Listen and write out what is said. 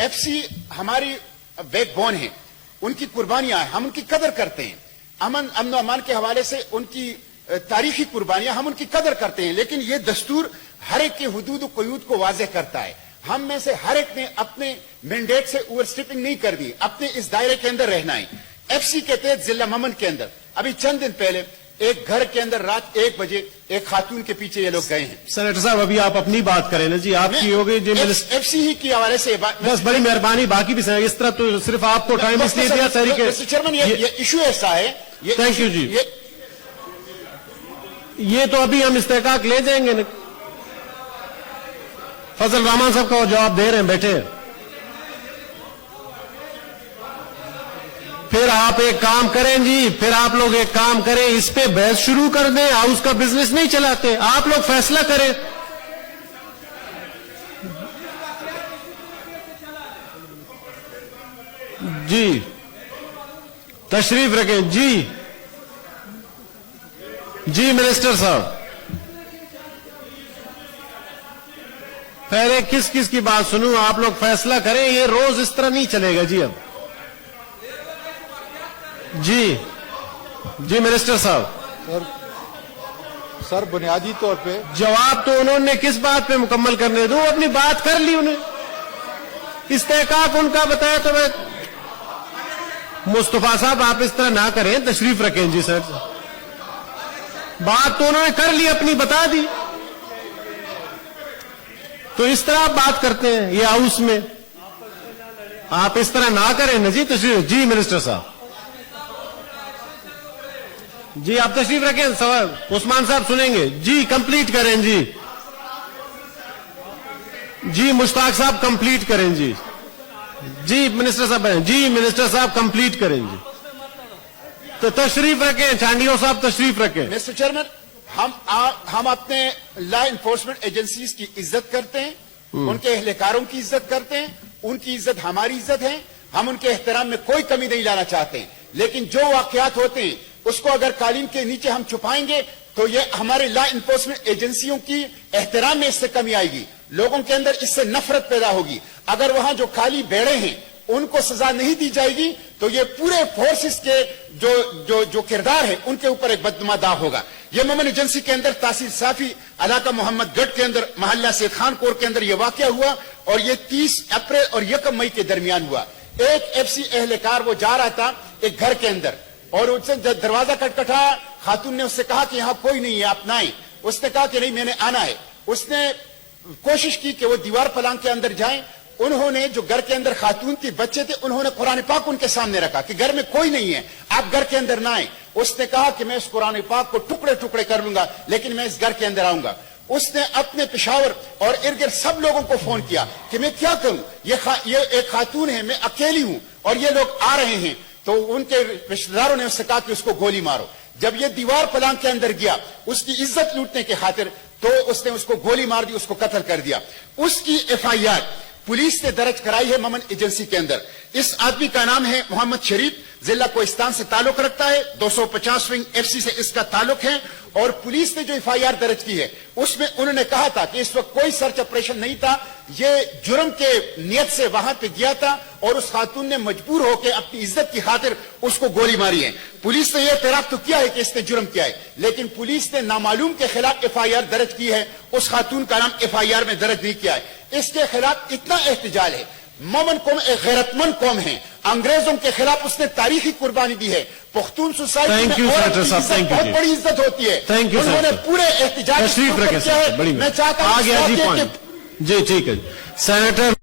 FC हमारी back bone है, उनकी कुर्बानियां हैं, हम उनकी कदर करते हैं। अमन अमान के हवाले से उनकी तारीखी कुर्बानियां, हम उनकी कदर करते हैं। लेकिन ये दस्तूर हर एक के हुदूद क़यूद को वाज़ेह करता है। हम में से हर एक ने अपने मैंडेट से ओवर स्टेपिंग नहीं कर दी, अपने इस दायरे के अंदर रहना है। एफसी के तहत जिला ममन के अंदर अभी चंद दिन पहले एक घर के अंदर रात 1 बजे एक खातून के पीछे ये लोग गए हैं। सेनेटर साहब अभी आप अपनी बात करें ना जी, आपकी हो गई जी। एफसी ही के हवाले से बस बड़ी मेहरबानी, बाकी भी इस तरह तो सिर्फ आपको टाइम इसलिए दिया तरीके। चेयरमैन ये इशू ऐसा है। थैंक यू जी। ये तो अभी हम इस्तेकाक ले जाएंगे ना। फजल रहमान साहब का जवाब दे रहे हैं, बैठे हैं। फिर आप एक काम करें जी, फिर आप लोग एक काम करें, इस पे बहस शुरू कर दें। हाउस का बिजनेस नहीं चलाते, आप लोग फैसला करें। जी तशरीफ रखें जी। जी मिनिस्टर साहब, पहले किस किस की बात सुनूं, आप लोग फैसला करें। ये रोज इस तरह नहीं चलेगा जी। अब जी मिनिस्टर साहब। सर बुनियादी तौर पे जवाब तो उन्होंने किस बात पे मुकम्मल करने दो, अपनी बात कर ली उन्हें, इस्तेकाक उनका बताया। तो मैं मुस्तफा साहब आप इस तरह ना करें, तशरीफ रखें जी। सर बात तो उन्होंने कर ली, अपनी बता दी, तो इस तरह आप बात करते हैं ये हाउस में। आप इस तरह ना करें ना जी। तशरीफ जी मिनिस्टर साहब। जी आप तशरीफ रखें, सवाल उस्मान साहब सुनेंगे जी। कंप्लीट करें जी। जी मुश्ताक साहब कंप्लीट करें जी। जी मिनिस्टर साहब जी, मिनिस्टर साहब कंप्लीट करें जी। तो तशरीफ रखें, चांडियो साहब तशरीफ रखें। मिस्टर चेयरमैन, हम अपने लॉ इन्फोर्समेंट एजेंसीज की इज्जत करते हैं, उनके एहलकारों की इज्जत करते हैं। उनकी इज्जत हमारी इज्जत है, हम उनके एहतराम में कोई कमी नहीं लाना चाहते। लेकिन जो वाकयात होते हैं उसको अगर कालीन के नीचे हम छुपाएंगे तो ये हमारे लॉ इन्फोर्समेंट एजेंसियों की एहतराम में इससे कमी आएगी, लोगों के अंदर इससे नफरत पैदा होगी। अगर वहां जो काली बेड़े हैं उनको सजा नहीं दी जाएगी तो ये पूरे फोर्सेस के जो किरदार है उनके ऊपर एक बदनुमा दाग होगा। ये ममन एजेंसी के अंदर तहसील साफी इलाका मोहम्मद गढ़ के अंदर मोहल्ला सैयद खान कोर के अंदर यह वाकया हुआ और ये 30 अप्रैल और 1 मई के दरमियान हुआ। एक एफसी एहलकार वो जा रहा था एक घर के अंदर और उससे दरवाजा खटखटाया। खातून ने उससे कहा कि यहां कोई नहीं है, आप ना आए। उसने कहा कि नहीं मैंने आना है। उसने कोशिश की कि वो दीवार पलांग के अंदर जाएं। उन्होंने जो घर के अंदर खातून थी, बच्चे थे, उन्होंने कुरान पाक उनके सामने रखा कि घर में कोई नहीं है, आप घर के अंदर ना आए। उसने कहा कि मैं इस कुरान पाक को टुकड़े टुकड़े कर लूंगा लेकिन मैं इस घर के अंदर आऊंगा। उसने अपने पेशावर और इर्द गिर्द सब लोगों को फोन किया कि मैं क्या करूं, ये एक खातून है, मैं अकेली हूं और ये लोग आ रहे हैं। तो उनके रिश्तेदारों ने उससे कहा कि उसको गोली मारो। जब ये दीवार पलांग के अंदर गया उसकी इज्जत लूटने की खातिर तो उसने उसको गोली मार दी, उसको कत्ल कर दिया। उसकी एफआईआर पुलिस ने दर्ज कराई है ममन एजेंसी के अंदर। इस आदमी का नाम है मोहम्मद शरीफ, जिला कोहिस्तान से ताल्लुक रखता है, 250 विंग एफसी से इसका ताल्लुक है। और पुलिस ने जो एफआईआर दर्ज की है उसमें उन्होंने कहा था कि इस वक्त कोई सर्च ऑपरेशन नहीं था, ये जुर्म के नियत से वहां पे गया था और उस खातून ने मजबूर होकर अपनी इज्जत की खातिर उसको गोली मारी है। पुलिस ने यह एतराफ तो किया है कि इसने जुर्म किया है, लेकिन पुलिस ने नामालूम के खिलाफ एफआईआर दर्ज की है, उस खातून का नाम एफआईआर में दर्ज नहीं किया है। इसके खिलाफ इतना एहतजाज है। ममन कौम एक गैरतमंद कौम है, अंग्रेजों के खिलाफ उसने तारीखी कुर्बानी दी है। पुख्तून सोसाइटी में बहुत बड़ी इज्जत होती है। उन्होंने पूरे एहतजाज तशरीफ रखें। मैं चाहता हूं जी ठीक है सेनेटर।